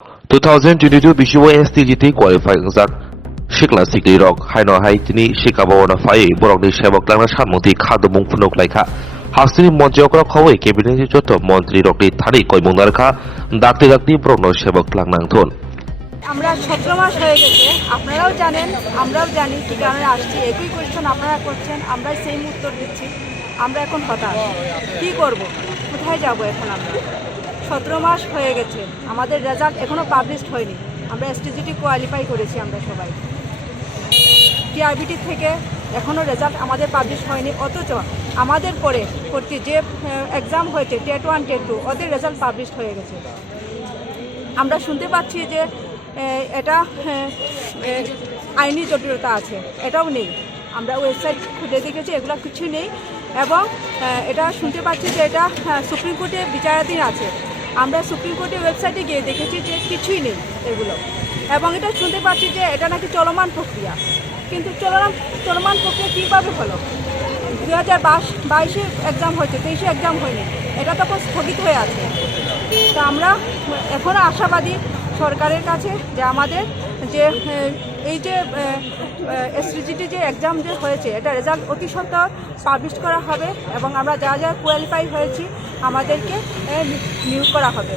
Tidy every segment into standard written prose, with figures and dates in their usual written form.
2022 BCY STGT qualifying zak Shikla Sikli Rock Haino Haitini Shikabawana Fai Borogni Shabak Lana Shanmuti Khadumung Funok Laika Hasini Monjokra Kawi Cabinet Joto Montri Rockli Thani Koimunarka Dakti Dakti Brono Shabak Lanang Ton আমরা 17 মাস হয়ে গেছে আপনারাও জানেন আমরাও জানি কি কারণে আসছি একই কোশ্চেন আপনারা করছেন আমরা সেম উত্তর দিচ্ছি আমরা এখন হতাশ কি করব কোথায় যাব এখন আমরা 17 মাস হয়ে গেছে আমাদের রেজাল্ট এখনো পাবলিশড হয়নি আমরা এসটিজিটি কোয়ালিফাই করেছি আমরা সবাই টিআরবিটি থেকে এখনো রেজাল্ট আমাদের পাবলিশ হয়নি অথচ আমাদের পরে যে এক্সাম হয়েছে টেট 1 টেট 2 ওদের রেজাল্ট পাবলিশড হয়ে গেছে আমরা শুনতে পাচ্ছি যে এটা আইনি জটিলতা আছে এটাও নেই আমরা ওয়েবসাইট খুঁজে দেখেছি এগুলো কিছু নেই এবং এটা শুনতে পাচ্ছি যে এটা সুপ্রিম কোর্টে বিচারাধীন আছে আমরা সুপ্রিম কোর্টের ওয়েবসাইটে গিয়ে দেখেছি যে কিছুই নেই এগুলো এবং এটা শুনতে পাচ্ছি যে এটা নাকি চলমান প্রক্রিয়া কিন্তু চলমান প্রক্রিয়া কীভাবে হলো 2022-এ এক্সাম হয়েছে 23-এ এক্সাম হয়নি এটা তখন স্থগিত হয়ে আছে তো আমরা এখনও আশাবাদী সরকারের কাছে যে আমাদের যে এই যে এসটিজিটি যে এক্সাম যে হয়েছে এটা রেজাল্ট অতি সত্বর পাবলিশ করা হবে এবং আমরা যা কোয়ালিফাই হয়েছি আমাদেরকে নিয়োগ করা হবে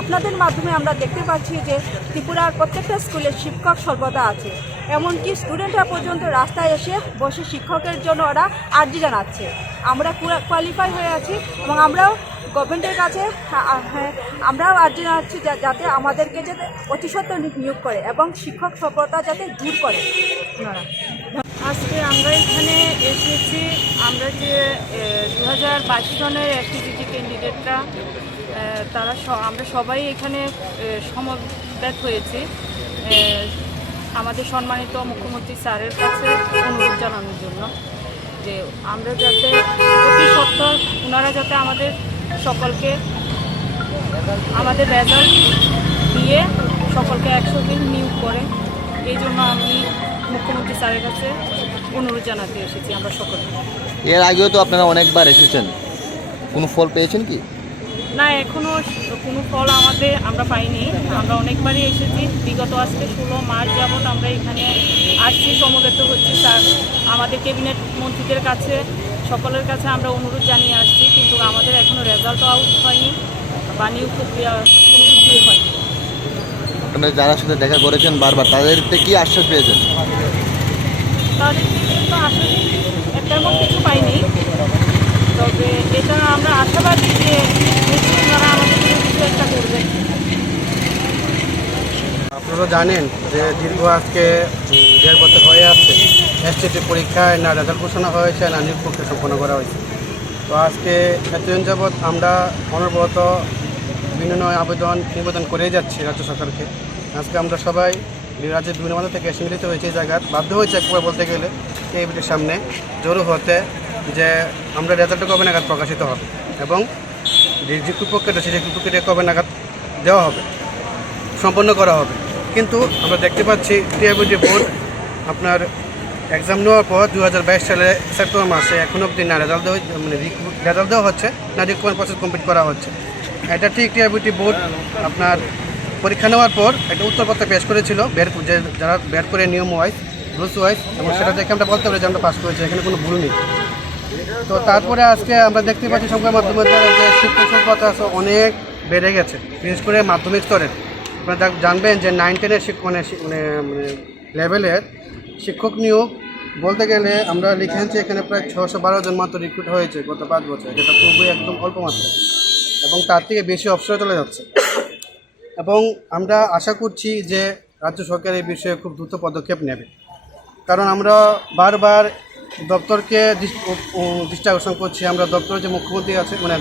আপনাদের মাধ্যমে আমরা দেখতে পাচ্ছি যে ত্রিপুরার প্রত্যেকটা স্কুলে শিক্ষক সর্বদা আছে এমনকি স্টুডেন্টরা পর্যন্ত রাস্তায় এসে বসে শিক্ষকের জন্য ওরা আর্জি জানাচ্ছে আমরা কোয়ালিফাই হয়ে আছি এবং আমরাও গভর্নমেন্টের কাছে আমরাও আর্জি জানাচ্ছি যাতে আমাদেরকে যাতে অতি সত্বর নিয়োগ করে এবং শিক্ষক সফলতা যাতে দূর করে ওনারা আজকে আমরা এখানে এসেছি আমরা যে 2022 সনের এসটিজিটি ক্যান্ডিডেটরা আমরা সবাই এখানে সমবেত হয়েছি আমাদের সম্মানিত মুখ্যমন্ত্রী স্যারের কাছে অনুরোধ জানানোর জন্য যে আমরা যাতে অতি সত্বর ওনারা যাতে আমাদের সকলকে আমাদের রেজাল্ট দিয়ে সকলকে 100 দিন নিয়োগ করে এই জন্য আমি মুখ্যমন্ত্রী স্যারের কাছে অনুরোধ জানাতে এসেছি আমরা সকলে এর আগেও তো আপনারা অনেকবার এসেছেন কোনো ফল পেয়েছেন কি না এখনও কোনো ফল আমরা পাইনি আমরা অনেকবারই এসেছি বিগত আজকে 16 মার্চ যাবৎ আমরা এখানে আসছি সমবেত হচ্ছি স্যার আমাদের ক্যাবিনেট মন্ত্রীদের কাছে সকলের কাছে আমরা অনুরোধ জানিয়ে আসছি কিন্তু আমাদের এখনও রেজাল্টও আউট হয়নি বা নিয়োগ প্রক্রিয়া কোনো কিছুই হয়নি আপনারা যারা সাথে দেখা করেছেন বারবার তাদেরকে কি আশ্বাস পেয়েছেন তাদের তো আসলে তেমন কিছু পাইনি তবে এটা আমরা আশাবাদী যে ওনারা আমাদের কিছু একটা করবেন আপনারা জানেন যে দীর্ঘ আজকে 1.5 বছর হয়ে আসছে এসটিজি পরীক্ষায় না রেজাল্ট ঘোষণা হয়েছে না নিয়োগ প্রক্রিয়া সম্পন্ন করা হয়েছে তো আজকে এতদিন যাবৎ আমরা অনবরত বিভিন্ন নিবেদন করেই যাচ্ছি রাজ্য সরকারকে আজকে আমরা সবাই রাজ্যের বিভিন্ন মাত্রা থেকে মিলিত হয়েছে এই জায়গায় বাধ্য হয়েছে একবার বলতে গেলে টেবিলের সামনে জড়ো হতে যে আমরা রেজাল্টটা কবে নাগাদ প্রকাশিত হবে এবং যে প্রক্রিয়াটা সেই প্রক্রিয়া কবে নাগাদ দেওয়া হবে সম্পন্ন করা হবে কিন্তু আমরা দেখতে পাচ্ছি টিআরবিটি বোর্ড আপনার এক্সাম নেওয়ার পর 2022 সালে সেপ্টেম্বর মাসে এখনও অবধি না রেজাল্ট দেওয়া হচ্ছে না রিক্রুটমেন্ট প্রসেস কমপ্লিট করা হচ্ছে এটা ঠিক টিআরবিটি বোর্ড আপনার পরীক্ষা নেওয়ার পর একটা উত্তরপত্র পেশ করেছিল যারা বের করে নিয়ম ওয়াইজ রুলস ওয়াইজ এবং সেটা দেখে আমরা বলতে পারি যে আমরা পাস করেছি এখানে কোনো ভুল নেই তো তারপরে আজকে আমরা দেখতে পাচ্ছি সংবাদ মাধ্যমের দ্বারা যে শিক্ষক সংখ্যা অনেক বেড়ে গেছে বিশেষ করে মাধ্যমিক স্তরের আপনারা জানবেন যে 9-10-এর মানে লেভেলের শিক্ষক নিয়োগ বলতে গেলে আমরা লিখে আনছি এখানে প্রায় 612 জন মাত্র রিক্রুট হয়েছে গত 5 বছর যেটা খুবই একদম অল্প মাত্রা এবং তার থেকে বেশি অবসরে চলে যাচ্ছে এবং আমরা আশা করছি যে রাজ্য সরকার এই বিষয়ে খুব দ্রুত পদক্ষেপ নেবে কারণ আমরা বারবার দপ্তরকে দৃষ্টি আকর্ষণ করছি আমরা দপ্তরের যে মুখ্যমন্ত্রী আছে মানে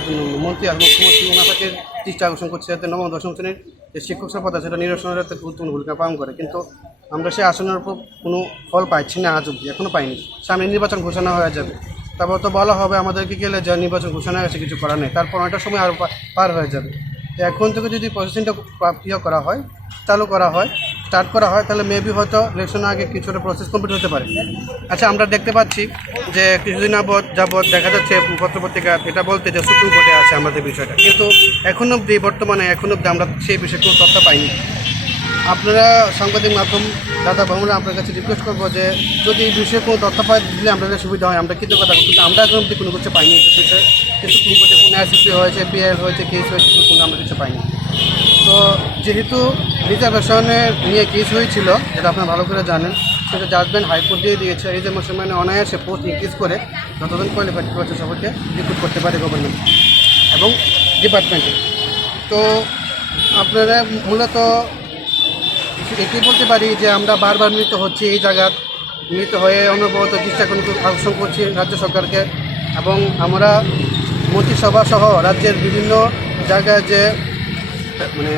মন্ত্রী আছে মুখ্যমন্ত্রী ওনাকে দৃষ্টি আকর্ষণ করছি যাতে নবম দশম শ্রেণীর যে শিক্ষক পদ আছে সেটা নিরসনের একটা গুরুত্বপূর্ণ ভূমিকা পালন করে কিন্তু আমরা সেই আসনের উপর কোনো ফল পাইছি না আজ অবধি এখনও পাইনি সামনে নির্বাচন ঘোষণা হয়ে যাবে তারপর তো বলা হবে আমাদেরকে গেলে যে নির্বাচন ঘোষণা হয়েছে কিছু করার নেই তারপর অনেকটা সময় আরও পার হয়ে যাবে এখন থেকে যদি প্রসেসিংটা করা হয় চালু করা হয় স্টার্ট করা হয় তাহলে মেবি হয়তো ইলেকশনের আগে কিছুটা প্রসেস কমপ্লিট হতে পারে। আচ্ছা, আমরা দেখতে পাচ্ছি যে কিছুদিন যাবৎ দেখা যাচ্ছে পত্রপত্রিকা এটা বলতে যে সুপ্রিম কোর্টে আছে আমাদের বিষয়টা, কিন্তু এখন অবধি আমরা সেই বিষয়ে কোনো তথ্য পাইনি। আপনারা সাংবাদিক মাধ্যম দাদা বাবুরা আপনার কাছে রিকোয়েস্ট করবো যে যদি এই বিষয়ে কোনো তথ্য পাই দিলে আমাদের সুবিধা হয়, আমরা কৃতজ্ঞতা কিন্তু আমরা এখন অবধি কোনো কিছু পাইনি এই বিষয়ে। কিন্তু সুপ্রিম কোর্টে কোনো অ্যাসিপি হয়েছে, পিআই হয়েছে, কেস হয়েছে, কোনো আমরা কিছু পাইনি। তো যেহেতু রিজার্ভেশনে নিয়ে কেস হয়েছিল, যেটা আপনারা ভালো করে জানেন, সেটা জাজমেন্ট হাইকোর্ট দিয়ে দিয়েছে। এই যে মুসলমানে অনায়াসে পোস্ট ইনক্রিজ করে যতজন কোয়ালিফাইড করেছে সবাইকে রিক্রুট করতে পারে গভর্নমেন্ট এবং ডিপার্টমেন্টে। তো আপনারা মূলত এটি বলতে পারি যে আমরা বারবার মিলিত হচ্ছি এই জায়গায়, মিলিত হয়ে অনবরত চেষ্টা আকর্ষণ করছি রাজ্য সরকারকে, এবং আমরা মন্ত্রিসভা সহ রাজ্যের বিভিন্ন জায়গায় যে মানে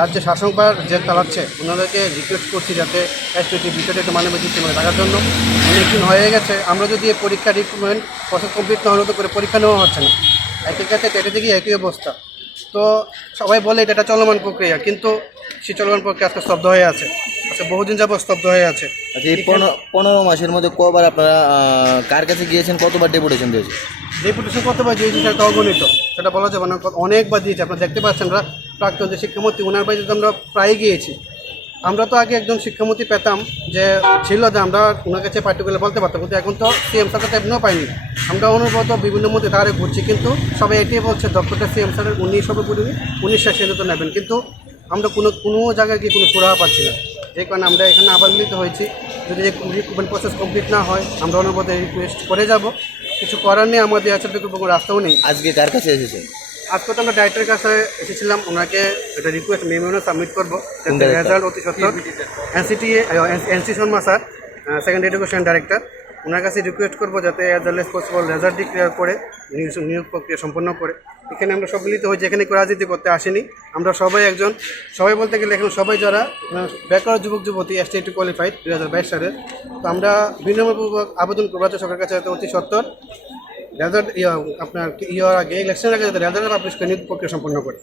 রাজ্য শাসনভার যে চালাচ্ছে ওনাদেরকে রিকোয়েস্ট করছি যাতে এসপিটি বিষয়টা একটু মানবিক দৃষ্টিকোণে দেখার জন্য। অনেকদিন হয়ে গেছে, আমরা যদি এই পরীক্ষা রিক্রুটমেন্ট প্রসেস কমপ্লিট না হলে তো করে পরীক্ষা নেওয়া হচ্ছে না, একই কাছে টেটে থেকে একই অবস্থা। তো সবাই বলে এটা চলমান প্রক্রিয়া, কিন্তু সেই চলমান প্রক্রিয়া আজকে স্তব্ধ হয়ে আছে, আচ্ছা বহুদিন যাবত স্তব্ধ হয়ে আছে। আচ্ছা, এই 15 মাসের মধ্যে কবার আপনারা কার কাছে গিয়েছেন, কতবার ডেপুটেশন দিয়েছে? ডেপুটেশন কতবার দিয়েছি সেটা অগণিত, সেটা বলা যাবে না, অনেকবার দিয়েছি। আপনারা দেখতে পাচ্ছেন প্রাক্তন যে শিক্ষামন্ত্রী ওনার বাড়িতে আমরা প্রায় গিয়েছি। আমরা তো আগে একজন শিক্ষামন্ত্রী পেতাম যে ছিল যে আমরা ওনার কাছে পার্টিকুলার বলতে পারতাম, কিন্তু এখন তো সিএম স্যারটা এমনিও পাইনি। আমরা অনুভূত বিভিন্ন মধ্যে ধারে ঘুরছি, কিন্তু সবাই এটাই বলছে দক্ষতা সিএম স্যারের 19 সবে পড়িনি, 19 সিদ্ধান্ত নেবেন, কিন্তু আমরা কোনো জায়গায় গিয়ে কোনো সুরাহা পাচ্ছি না। যে কারণে আমরা এখানে আবার মিলিত হয়েছি। যদি রিক্রুটমেন্ট প্রসেস কমপ্লিট না হয় আমরা অনুভূত রিকোয়েস্ট করে যাব, কিছু করার নেই, আমাদের আছে কোনো রাস্তাও নেই। আজকে কার কাছে এসেছে? আজকে তো আমরা ডাইরেক্টরের কাছে এসেছিলাম, ওনাকে একটা রিকোয়েস্ট মেমো সাবমিট করবো, রেজাল্ট অতি সত্তর NC Sharma sir, second education director, ওনার কাছে রিকোয়েস্ট করবো যাতে as early as possible result declare করে নিয়োগ প্রক্রিয়া সম্পন্ন করে। এখানে আমরা সব মিলিত হয়েছি, এখানে কেউ রাজনীতি করতে আসেনি। আমরা সবাই বলতে গেলে এখন সবাই যারা বেকার যুবক যুবতী এসটি কোয়ালিফাইড 2022 সালের। তো আমরা বিনিময়পূর্বক আবেদন করবো রাজ্য সরকারের কাছে যাতে অতি সত্তর রেজাল্ট আপনার আগে ইলেকশনের আগে যাতে রেজাল্ট পাবলিশ করে নিয়োগ প্রক্রিয়া সম্পন্ন করে।